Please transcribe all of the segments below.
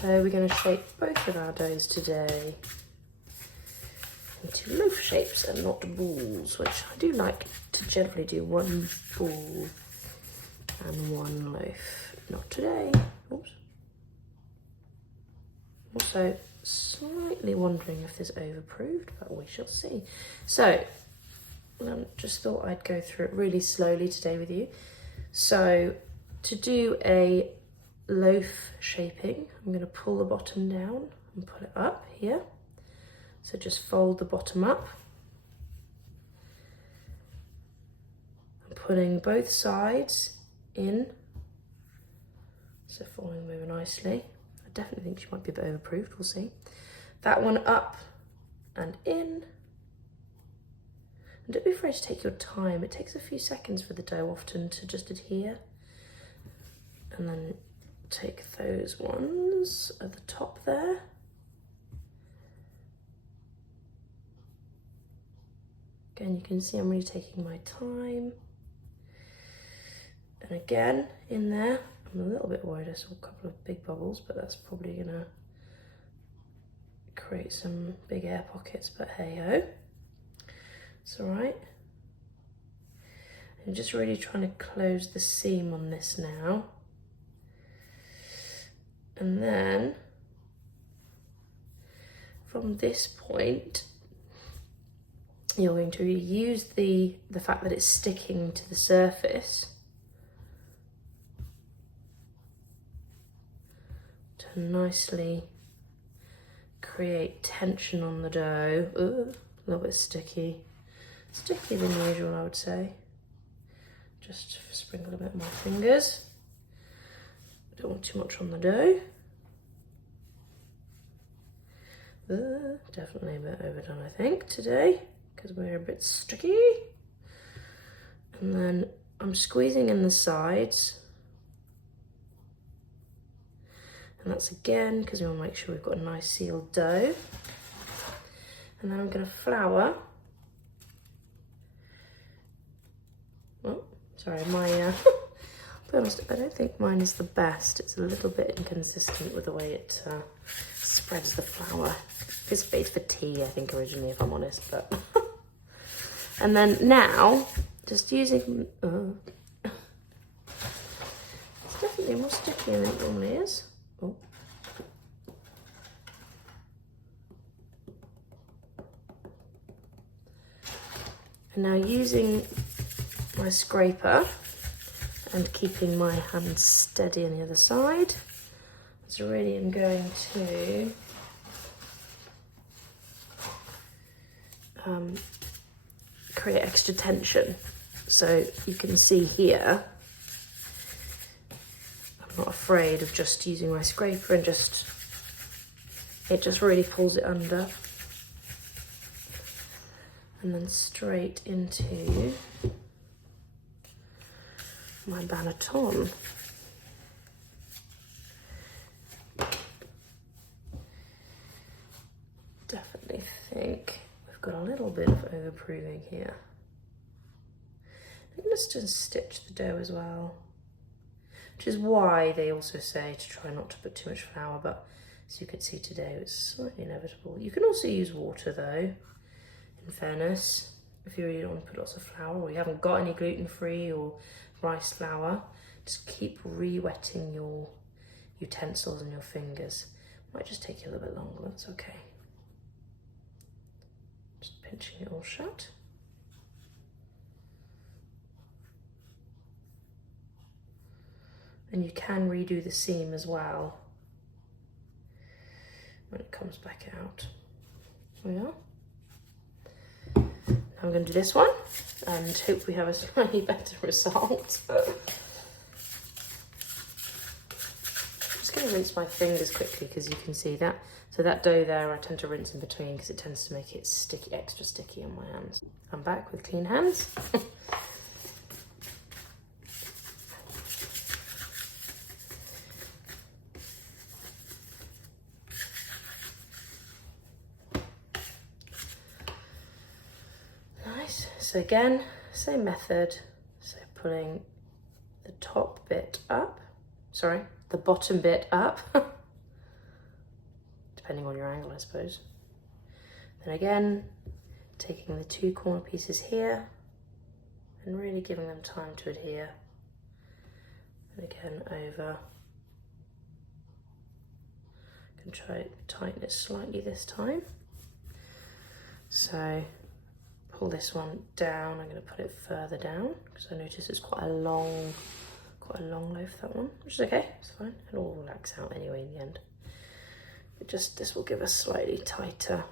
So we're going to shape both of our doughs today into loaf shapes and not balls, which I do like to generally do one ball and one loaf. Not today. Oops. Also, slightly wondering if this is overproofed, but we shall see. So, just thought I'd go through it really slowly today with you. So, to do a loaf shaping, I'm going to pull the bottom down and put it up here. So just fold the bottom up. I'm putting both sides in. So folding over nicely. I definitely think she might be a bit overproofed, we'll see. That one up and in. And don't be afraid to take your time. It takes a few seconds for the dough often to just adhere. And then take those ones at the top there. Again, you can see I'm really taking my time. And again, in there, I'm a little bit worried I saw a couple of big bubbles, but that's probably gonna create some big air pockets, but hey ho. It's all right. I'm just really trying to close the seam on this now. And then, from this point, you're going to use the fact that it's sticking to the surface to nicely create tension on the dough. Ooh, a little bit sticky. Stickier than usual, I would say. Just sprinkle a bit on my fingers. Don't want too much on the dough. Definitely a bit overdone, I think, today, because we're a bit sticky. And then I'm squeezing in the sides. And that's again, because we want to make sure we've got a nice sealed dough. And then I'm going to flour. Oh, sorry, my... To be honest, I don't think mine is the best. It's a little bit inconsistent with the way it spreads the flour. It's made for tea, I think, originally, if I'm honest. But and then now, just using... it's definitely more sticky than it normally is. Oh. And now using my scraper and keeping my hand steady on the other side. So really I'm going to create extra tension. So you can see here, I'm not afraid of just using my scraper and it just really pulls it under. And then straight into my banneton. Definitely think we've got a little bit of overproving here. I think let's just stitch the dough as well, which is why they also say to try not to put too much flour, but as you can see today, it's slightly inevitable. You can also use water though, in fairness, if you really don't want to put lots of flour or you haven't got any gluten-free or rice flour. Just keep re-wetting your utensils and your fingers. Might just take you a little bit longer, that's okay. Just pinching it all shut. And you can redo the seam as well when it comes back out. There we are. I'm going to do this one and hope we have a slightly better result. I'm just going to rinse my fingers quickly because you can see that. So that dough there, I tend to rinse in between because it tends to make it sticky, extra sticky on my hands. I'm back with clean hands. So again, same method. So pulling the top bit up, sorry, the bottom bit up, depending on your angle, I suppose. Then again, taking the 2 corner pieces here and really giving them time to adhere. And again, over. I can try to tighten it slightly this time. So pull this one down. I'm going to put it further down because I notice it's quite a long loaf, that one, which is okay, it's fine. It'll all relax out anyway in the end. But just this will give us slightly tighter.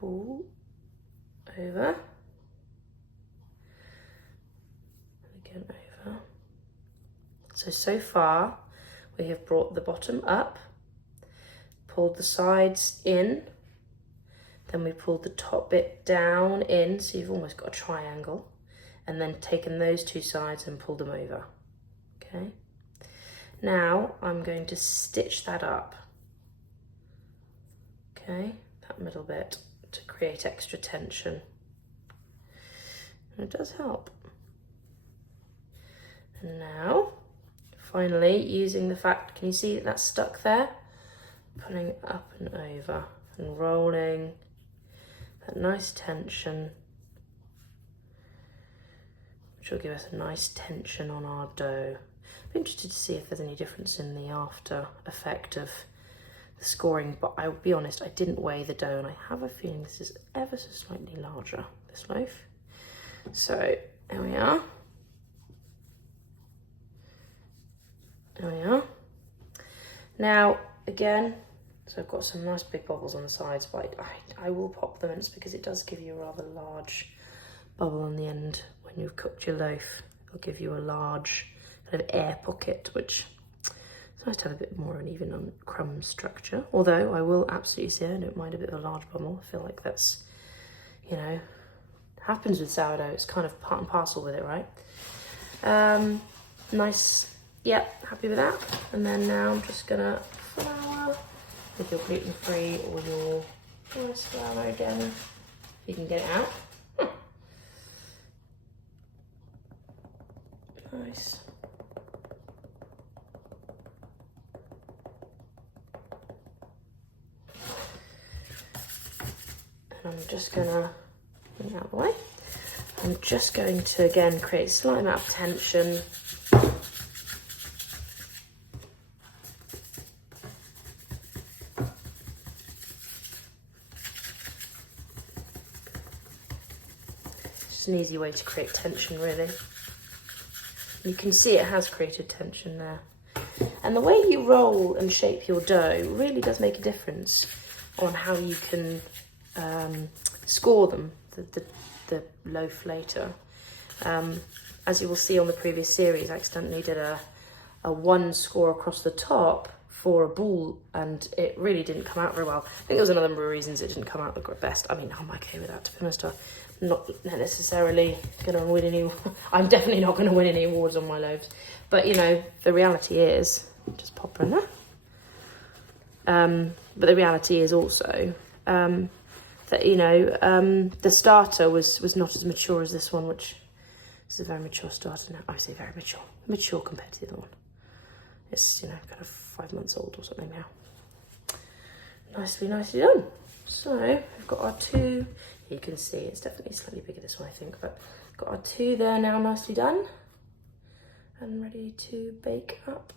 Ball over. Again over. So far we have brought the bottom up, pulled the sides in, then we pulled the top bit down in, so you've almost got a triangle, and then taken those 2 sides and pulled them over. Okay. Now I'm going to stitch that up. Okay, that middle bit to create extra tension. And it does help. And now, finally, using the fact, can you see that that's stuck there? Pulling it up and over and rolling. That nice tension, which will give us a nice tension on our dough. I'm interested to see if there's any difference in the after effect of the scoring, but I'll be honest, I didn't weigh the dough and I have a feeling this is ever so slightly larger, this loaf. So there we are. There we are. Now, again, so I've got some nice big bubbles on the sides, but I will pop them, and it's because it does give you a rather large bubble on the end when you've cooked your loaf. It'll give you a large kind of air pocket, which it's nice to have a bit more uneven on crumb structure. Although I will absolutely say I don't mind a bit of a large bubble. I feel like that's, you know, happens with sourdough. It's kind of part and parcel with it, right? Nice, yeah, happy with that. And then now I'm just gonna flour with your gluten-free or your rice flour again, if you can get it out. Nice. And I'm just gonna bring it out of the way. I'm just going to again create a slight amount of tension. It's an easy way to create tension, really. You can see it has created tension there. And the way you roll and shape your dough really does make a difference on how you can score them, the loaf later. As you will see on the previous series, I accidentally did a 1 score across the top for a ball, and it really didn't come out very well. I think there was another number of reasons it didn't come out the best. I mean, I'm okay with that, to be honest. I'm not necessarily going to win any, I'm definitely not going to win any awards on my loaves. But, you know, the reality is, just pop her in there. But the reality is also that, you know, the starter was not as mature as this one, which is a very mature starter now. I say very mature compared to the other one. It's, you know, kind of 5 months old or something now. Nicely done. So we've got our 2. You can see it's definitely slightly bigger this one, I think, but got our 2 there now nicely done and ready to bake up.